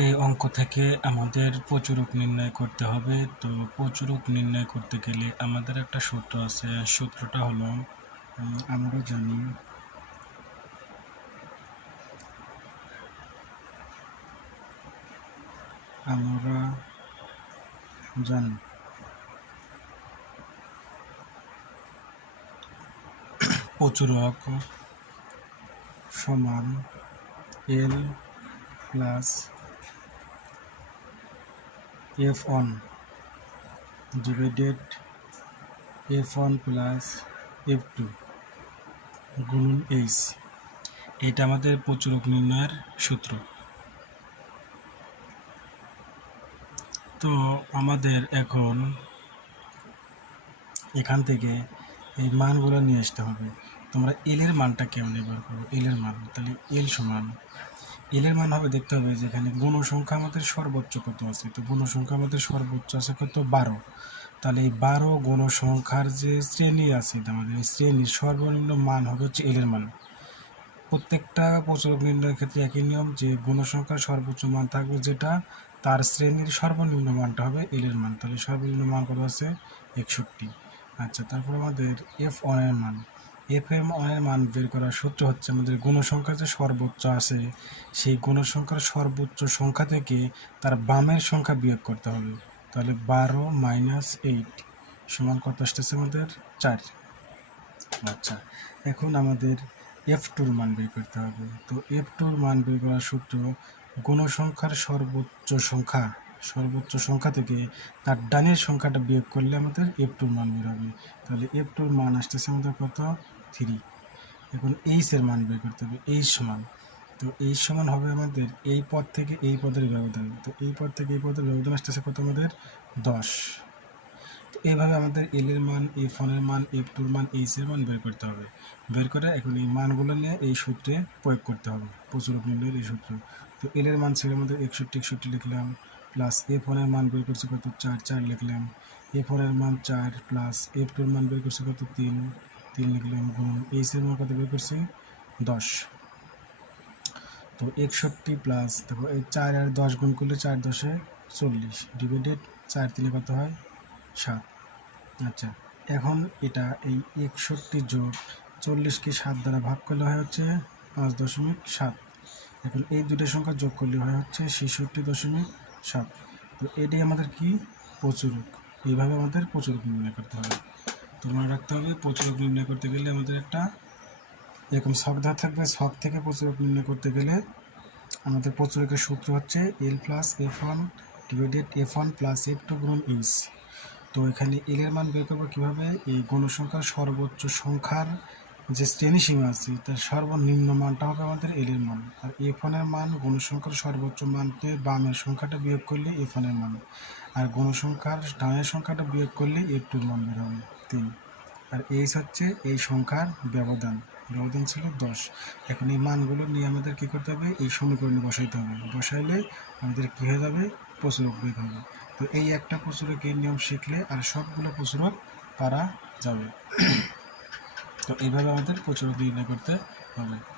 এই অঙ্ক থেকে আমাদের প্রচুরক নির্ণয় করতে হবে। তো প্রচুরক নির্ণয় করতে গেলে আমাদের একটা সূত্র আছে। সূত্রটা হলো আমরা জানি। আমরা জানি। প্রচুরক সমান L plus F one divided F one plus F two গুণন এইচ। এটা আমাদের প্রচুরক নির্ণয়ের সূত্র। তো আমাদের এখন এখান থেকে এই মানগুলো নিয়ে আসতে হবে। তোমরা এল এর মানটা কেমনে বের করব? এল এর মান, তাহলে এল সমান এল এর মান হবে দেখতে হবে যেখানে গুণ সংখ্যা আমাদের সর্বোচ্চ কত আছে? তো গুণ সংখ্যা আমাদের সর্বোচ্চ আছে কত? বারো। তাহলে এই বারো গুণ সংখ্যার যে শ্রেণি আছে আমাদের এই শ্রেণির সর্বনিম্ন মান হবে হচ্ছে এলের মান। প্রত্যেকটা প্রচলক নির্ণয়ের ক্ষেত্রে একই নিয়ম যে গুণ সংখ্যার সর্বোচ্চ মান থাকবে যেটা তার শ্রেণির সর্বনিম্ন মানটা হবে এলের মান। তাহলে সর্বনিম্ন মান কত আছে? একষট্টি। আচ্ছা তারপর আমাদের এফ ওয়ানের মান। এফ এর ওয়ানের মান বের করার সূত্র হচ্ছে আমাদের গুণসংখ্যা যে সর্বোচ্চ আছে, সেই গুণসংখ্যার সর্বোচ্চ সংখ্যা থেকে তার বামের সংখ্যা বিয়োগ করতে হবে। তাহলে বারো মাইনাস এইট সমান কত আসতেছে আমাদের? চার। আচ্ছা এখন আমাদের এফ টুর মান বের করতে হবে। তো এফ টুর মান বের করার সূত্র গুণসংখ্যার সর্বোচ্চ সংখ্যা সর্বোচ্চ সংখ্যা থেকে তার ডানের সংখ্যাটা বিয়োগ করলে আমাদের এফ টুর মান বের হবে। তাহলে এফ টুর মান আসতেছে আমাদের কত? থ্রি। এখন এইচ এর মান বের করতে হবে এইচ সমান। তো এইচ সমান হবে আমাদের এই পদ থেকে এই পদের ব্যবধান। তো এই পদ থেকে এই পদের ব্যবধান আসতেছে কত আমাদের? দশ। তো এইভাবে আমাদের এল এর মান এফ ওয়ানের মান এফ টুর মান এইচ এর মান বের করতে হবে। বের করে এখন এই মানগুলো নিয়ে এই সূত্রে প্রয়োগ করতে হবে প্রচুরক নির্ণয়ের এই সূত্র। তো এল এর মান ছিল আমাদের একষট্টি একষট্টি লিখলাম প্লাস এফ ওয়ানের মান বের করছে কত? চার চার লিখলাম। এফ ওয়ানের মান চার প্লাস এফ টুর মান বের করছে কত? তিন। তিন লিখলাম গুণ এর মান কত বের করছে, দশ। তো একষট্টি প্লাস দেখো এই চার আর দশ গুণ করলে চার দশে চল্লিশ ডিভাইডেড চার তিনে কত হয়? সাত। আচ্ছা এখন এটা এই একষট্টি যোগ চল্লিশকে সাত দ্বারা ভাগ করলে হয় হচ্ছে পাঁচ দশমিক সাত। এখন এই দুটো সংখ্যা যোগ করলে হয় হচ্ছে ছেষট্টি দশমিক সাত। তো এটাই আমাদের কি? প্রচুরক। এইভাবে আমাদের প্রচুরক নির্ণয় করতে হবে। তো মনে রাখতে হবে প্রচুরক নির্ণয় করতে গেলে আমাদের একটা এরকম শখ থাকবে। শখ থেকে প্রচুরক নির্ণয় করতে গেলে আমাদের প্রচুরকের সূত্র হচ্ছে L plus F one divided F one plus F two গুণ এইচ তো এখানে এল এর মান বের করব কীভাবে? এই গণসংখ্যার সর্বোচ্চ সংখ্যার যে শ্রেণি সীমা আছে, তার সর্বনিম্ন মানটা হবে আমাদের এল এর মান। আর এফ ওয়ানের মান গণসংখ্যার সর্বোচ্চ মানতে বামের সংখ্যাটা বিয়োগ করলে এফ ওয়ানের মান, আর গণসংখ্যার ডানের সংখ্যাটা বিয়োগ করলে এফ টুর মান বের হবে। তিন। আর এইচ হচ্ছে এই সংখ্যার ব্যবধান। ব্যবধান ছিল দশ। এখন এই মানগুলো নিয়ে আমাদের কী করতে হবে? এই সমীকরণে বসাইতে হবে। বসাইলে আমাদের কী হয়ে যাবে? প্রচুরক বের হবে। তো এই একটা প্রচুরকের নিয়ম শিখলে আর সবগুলো প্রচুরক পারা যাবে। তো এইভাবে আমাদের প্রচুরক নির্ণয় করতে হবে।